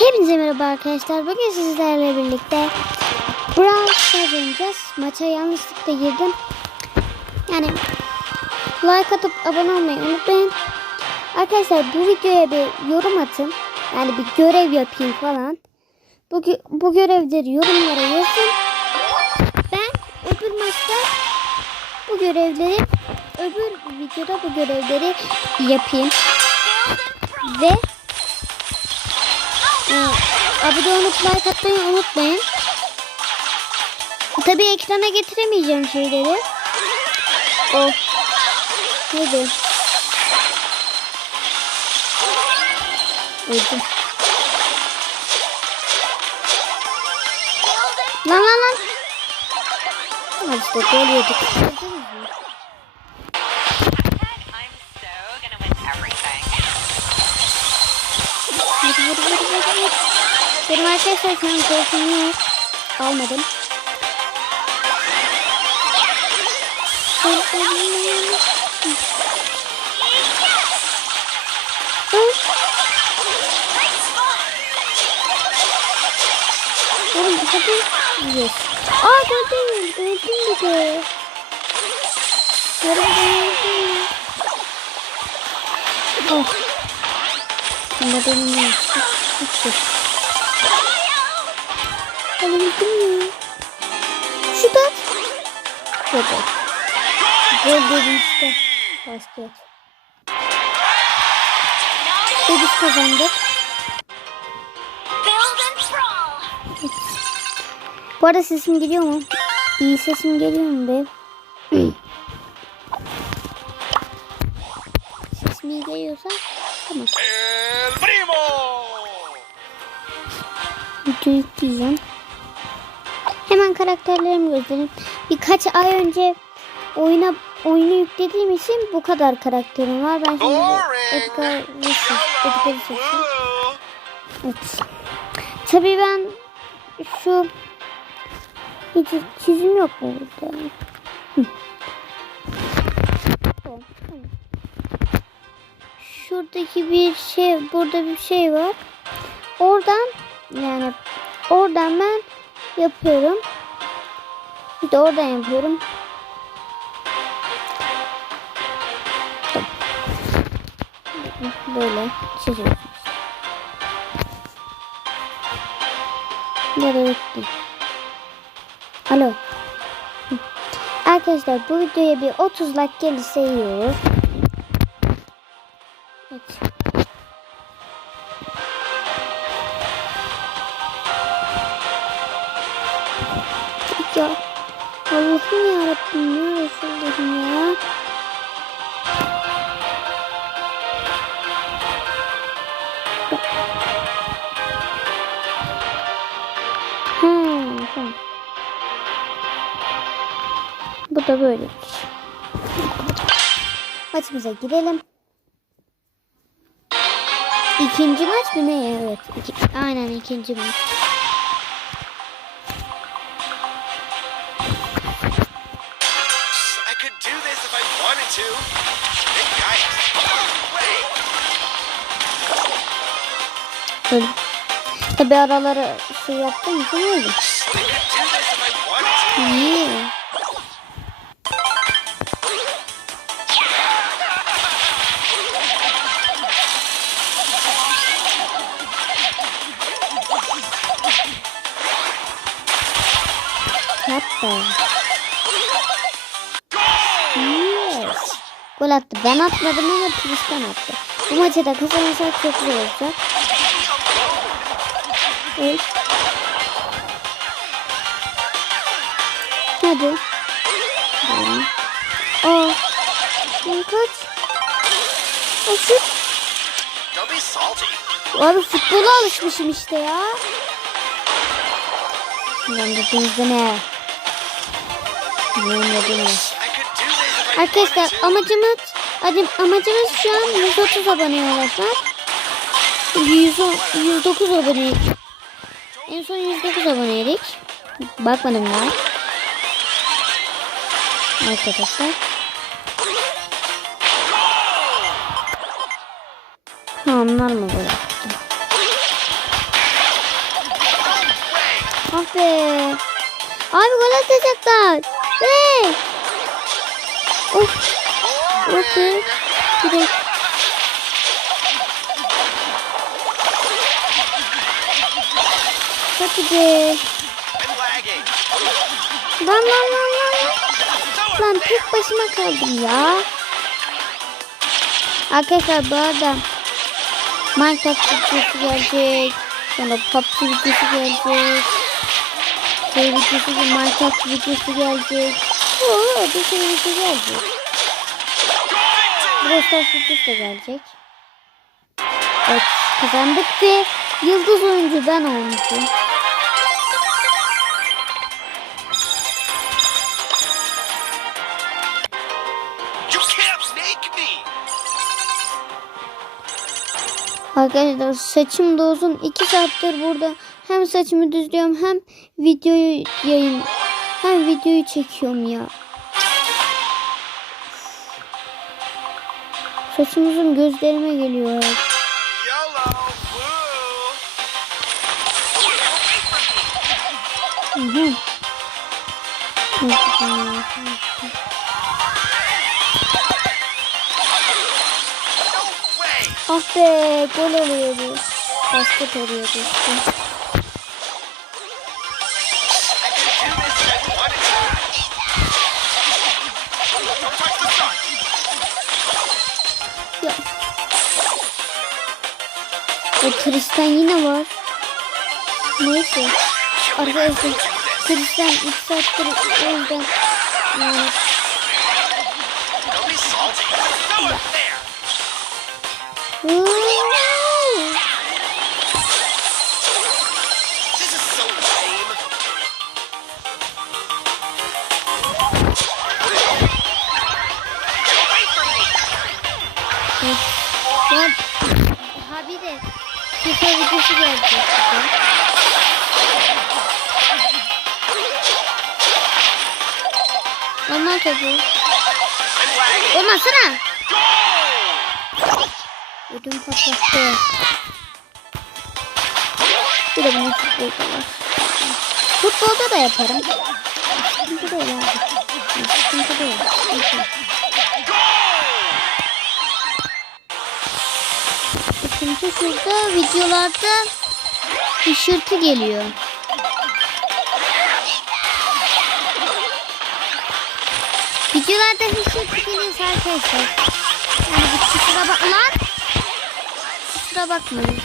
Hepinize merhaba arkadaşlar. Bugün sizlerle birlikte Brawl Stars oynayacağız. Maça yanlışlıkla girdim. Yani like atıp abone olmayı unutmayın. Arkadaşlar bu videoya bir yorum atın. Yani bir görev yapayım falan. Bu, bu görevleri yorumlara yazın. Ben öbür maçta bu görevleri öbür videoda bu görevleri yapayım. Ve abone olup like atmayı unutmayın. Tabii ekrana getiremeyeceğim şeyleri. O neydi? Öldüm. Lan lan lan. Al işte gol? Benim arkadaşlar şu an telefonum yok. Almadım. Oğlum hadi. Yes. Aa gördüm. Gördüm bir de. Gördüm. Oh. Ama benim ne? Alabildim ya. Şu da. Gol dedim işte. Basket. Biz kazandık. Bu arada sesim geliyor mu? İyi sesim geliyor mu be? sesim iyi geliyorsa tamam. El primo. Video yükleyeceğim. Hemen karakterlerimi göstereyim. Birkaç ay önce oyuna oyunu yüklediğim için bu kadar karakterim var. Ben şimdi. Edgar Edgar'ı seçeyim. Woo. Evet. Tabii ben şu hiç çizim yok mu burada? Şuradaki bir şey, burada bir şey var. Oradan yani oradan ben yapıyorum. Bir de oradan yapıyorum. Böyle çiziyoruz. Nereye gitti? Alo. Arkadaşlar bu videoya bir 30 like gelirse iyi olur. Bu da böyle. Maçımıza girelim. İkinci maç mı ne? Evet. iki- aynen ikinci maç. I could do this if I wanted to. Big yikes. Wait. Böyle. Tabi araları şey yaptım için öyle. I could do this if I wanted to. İyi. Gol attı. Ben atmadım ama Tristan attı. Bu maçı da kazanırsak çok güzel olacak. Evet. Hadi. Aa. Lan kaç. Aa, şut. Abi futbola alışmışım işte ya. Lan dediğinizde ne? Ne ne ne? Arkadaşlar amacımız adım, amacımız şu an 130 aboneye ulaşmak. 110, 109 abone. En son 109 aboneydik. Bakmadım daha. Arkadaşlar. Ha onlar mı böyle? Ah. Abi gol atacaklar. Ve. Of. Of be. Direkt. Hadi be. Lan lan lan lan. Lan tek başıma kaldım ya. Arkadaşlar bu arada Minecraft videosu gelecek. Sonra PUBG videosu gelecek. Şey videosu Minecraft videosu gelecek. Oo, bir sürü video gelecek. Stars videosu da gelecek. Evet kazandık ve yıldız oyuncu ben olmuşum. Arkadaşlar saçım da uzun. 2 saattir burada hem saçımı düzlüyorum hem videoyu yayın hem videoyu çekiyorum ya. Saçım uzun gözlerime geliyor. Hı hı. Ah be gol oluyordu. Basket oluyordu. O Tristan yine var. Neyse. Arkadaşlar Tristan 3 saattir orada. Yani Don't FIFA videosu gelecek. Ondan lagging. olmasana. Goal! Ödüm patlattı. Bir de bunun futbolda var. Futbolda da yaparım. Sıkıntı değil abi. Sıkıntı değil. Sıkıntı yok. Sıkıntı şurada videolarda hışırtı geliyor. Videolarda hışırtı geliyorsa arkadaşlar. Yani bu kusura bak lan. Kusura bakmayın.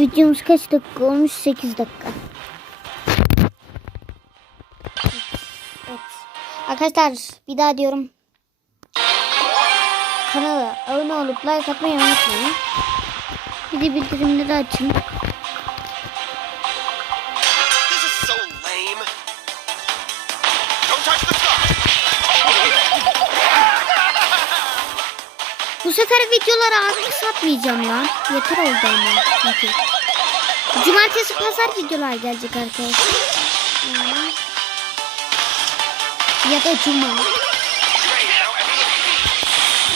Videomuz kaç dakika olmuş? 8 dakika. Evet. Arkadaşlar bir daha diyorum. Kanala abone olup like atmayı unutmayın. Bir de bildirimleri açın. So. Don't touch the sefer videoları az kısaltmayacağım lan. Yeter oldu ama. Çünkü. Cumartesi pazar videolar gelecek arkadaşlar. Ya da cuma.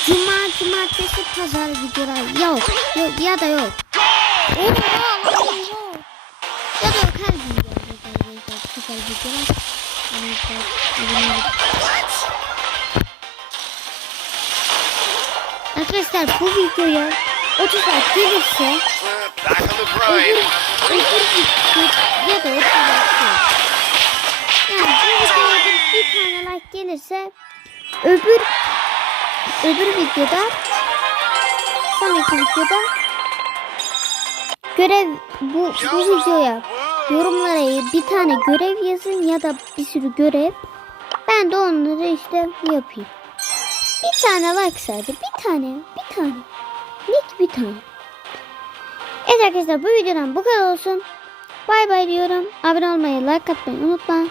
Cuma, cumartesi, pazar videolar yok. Yok ya da yok. Oha. Ya da yok her gün gelecek arkadaşlar. Süper videolar. Arkadaşlar, Arkadaşlar bu videoya 30 like gelirse ya da 30 like Yani bu videoya bir tane like gelirse öbür öbür videoda sonraki videoda görev bu, bu videoya yorumlara bir tane görev yazın ya da bir sürü görev. Ben de onları işte yapayım. Bir tane like sadece. Bir tane. Bir tane. Nik bir tane. Evet arkadaşlar bu videodan bu kadar olsun. Bay bay diyorum. Abone olmayı, like atmayı unutma.